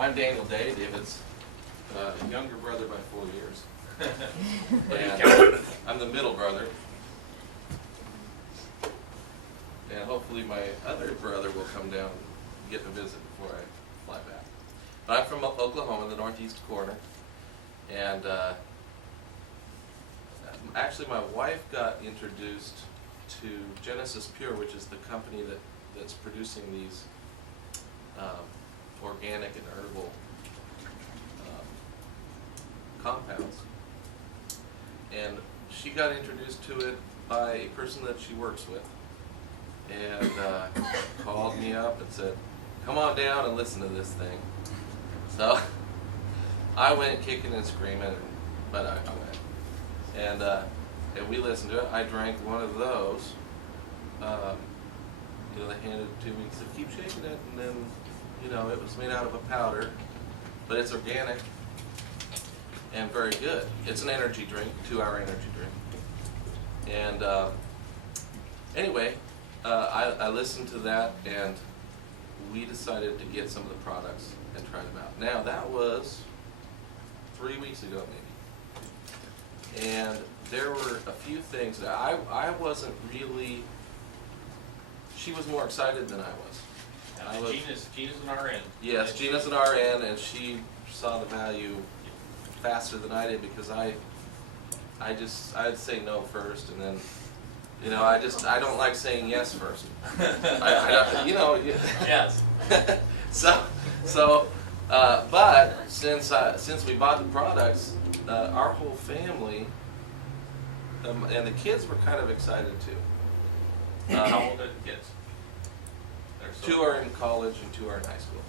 I'm Daniel Day, David's younger brother by 4 years. And I'm the middle brother. And hopefully my other brother will come down and get a visit before I fly back. But I'm from Oklahoma, the northeast corner. And actually my wife got introduced to Genesis Pure, which is the company that's producing these organic and herbal compounds. And she got introduced to it by a person that she works with, and called me up and said, come on down and listen to this thing. So I went kicking and screaming, but I went. And we listened to it. I drank one of those. They handed it to me and said, keep shaking it, and then, it was made out of a powder, but it's organic and very good. It's an energy drink, 2-hour energy drink. And anyway, I listened to that, and we decided to get some of the products and try them out. Now, that was 3 weeks ago, maybe. And there were a few things that I wasn't really, she was more excited than I was. Gina's an RN. Yes, Gina's an RN, and she saw the value faster than I did, because I'd say no first, and then, I don't like saying yes first. Yes. But since we bought the products, our whole family and the kids were kind of excited too. How old are the kids? 2 are in college and 2 are in high school.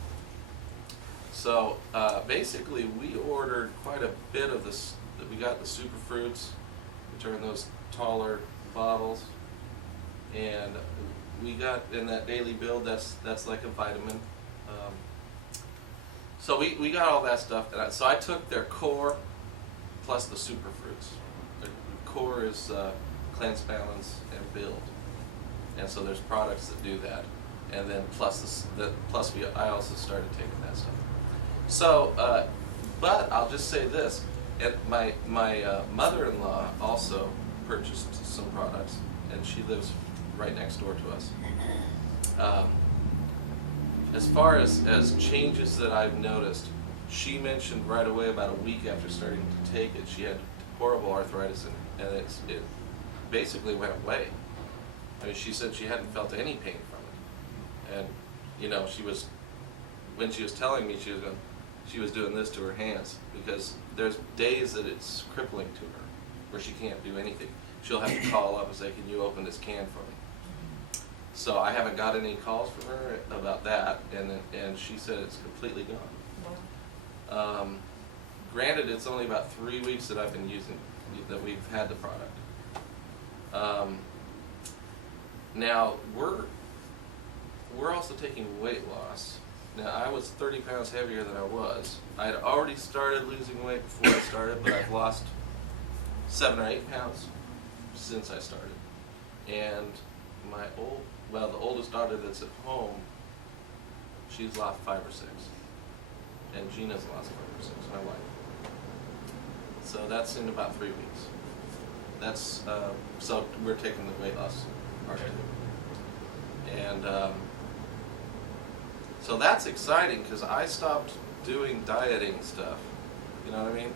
So basically, we ordered quite a bit of this. We got the super fruits, which are in those taller bottles, and we got in that daily build. That's like a vitamin. So we got all that stuff. And so I took their core plus the super fruits. The core is cleanse, balance, and build, and so there's products that do that. And then I also started taking that stuff. So, but I'll just say this: my mother-in-law also purchased some products, and she lives right next door to us. As far as changes that I've noticed, she mentioned right away, about a week after starting to take it, she had horrible arthritis, and it basically went away. I mean, she said she hadn't felt any pain from it. And when she was telling me, she was doing this to her hands, because there's days that it's crippling to her, where she can't do anything. She'll have to call up and say, can you open this can for me? So I haven't got any calls from her about that, and she said it's completely gone. Granted, it's only about 3 weeks that I've been using, that we've had the product. Now, we're also taking weight loss. Now, I was 30 pounds heavier than I was. I had already started losing weight before I started, but I've lost 7 or 8 pounds since I started. And the oldest daughter that's at home, she's lost 5 or 6. And Gina's lost 5 or 6, my wife. So that's in about 3 weeks. That's, so we're taking the weight loss part of it. And so that's exciting, because I stopped doing dieting stuff, you know what I mean?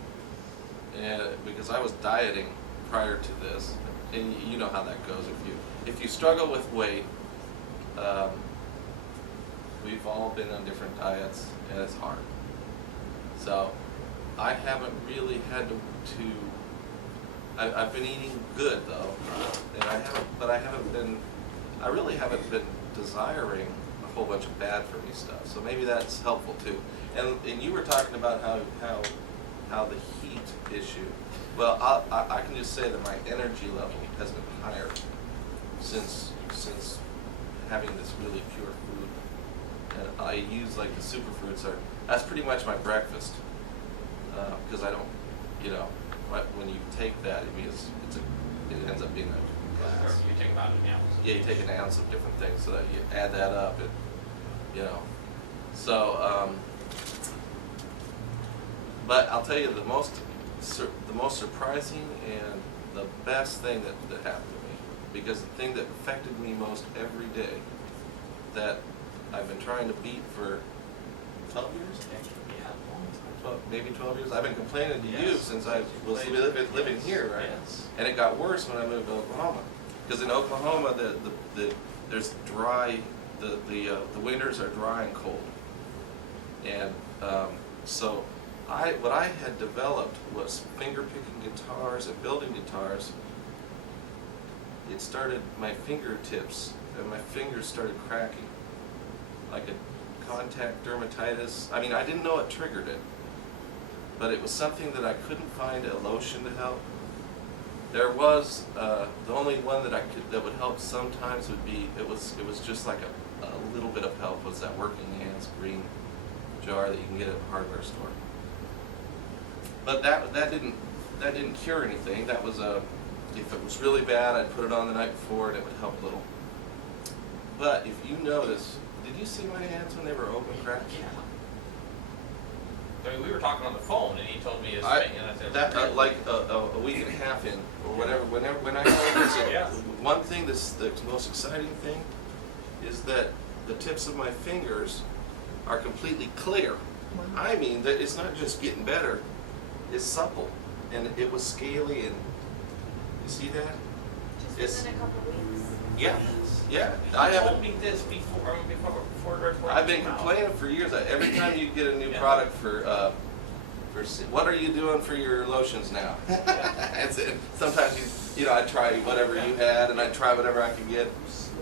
And because I was dieting prior to this, and you know how that goes. If you struggle with weight, we've all been on different diets, and it's hard. So I haven't really had to I've been eating good though, and I really haven't been desiring a whole bunch of bad for me stuff. So maybe that's helpful too. And you were talking about how the heat issue. Well, I can just say that my energy level has been higher since having this really pure food. And I use like the superfruits that's pretty much my breakfast, because I don't, when you take that, it ends up being a glass. You take about an ounce. Yeah, you take an ounce of different things, so that you add that up, and So But I'll tell you the most surprising and the best thing that happened to me, because the thing that affected me most every day, that I've been trying to beat for 12 years? Yeah. 12, maybe 12 years. I've been complaining to you Yes. since I was Complaining. living here, right? Yes. And it got worse when I moved to Oklahoma, because in Oklahoma there's dry, the winters are dry and cold, and so what I had developed was finger picking guitars and building guitars. It started, my fingertips and my fingers started cracking, like a contact dermatitis. I mean, I didn't know it triggered it, but it was something that I couldn't find a lotion to help. There was the only one that would help sometimes would be, it was just like a little bit of help, was that Working Hands green jar that you can get at a hardware store. But that didn't cure anything. That was if it was really bad, I'd put it on the night before and it would help a little. But if you notice, did you see my hands when they were open cracked? Yeah. I mean, we were talking on the phone, and he told me his I, thing, and I said, that really? like a week and a half in, or whatever. When I told this, Yeah. one thing that's the most exciting thing is that the tips of my fingers are completely clear. I mean, that it's not just getting better; it's supple, and it was scaly, and you see that? Just It's- within a couple weeks. Yeah, yeah. He I told haven't. me this before I've been complaining for years. Every time you get a new Yeah. product what are you doing for your lotions now? Sometimes you know, I try whatever you had, and I try whatever I can get.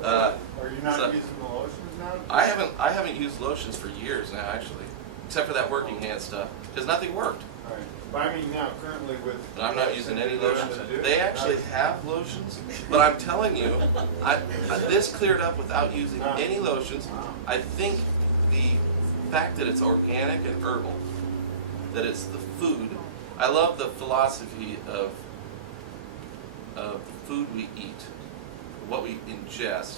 Are you not so- using the lotions now? I haven't used lotions for years now, actually, except for that Working Hand stuff, because nothing worked. All right. But I mean now, currently with. And I'm not using any lotions. Do- They actually have lotions, but I'm telling you, this cleared up without using any lotions. I think the fact that it's organic and herbal, that it's the food. I love the philosophy of the food we eat, what we ingest,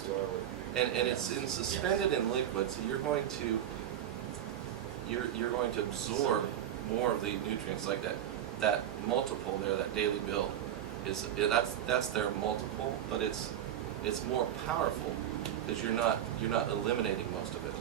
and it's suspended in liquid, so you're going to absorb more of the nutrients, like that multiple there, that daily build that's their multiple, but it's more powerful because you're not eliminating most of it.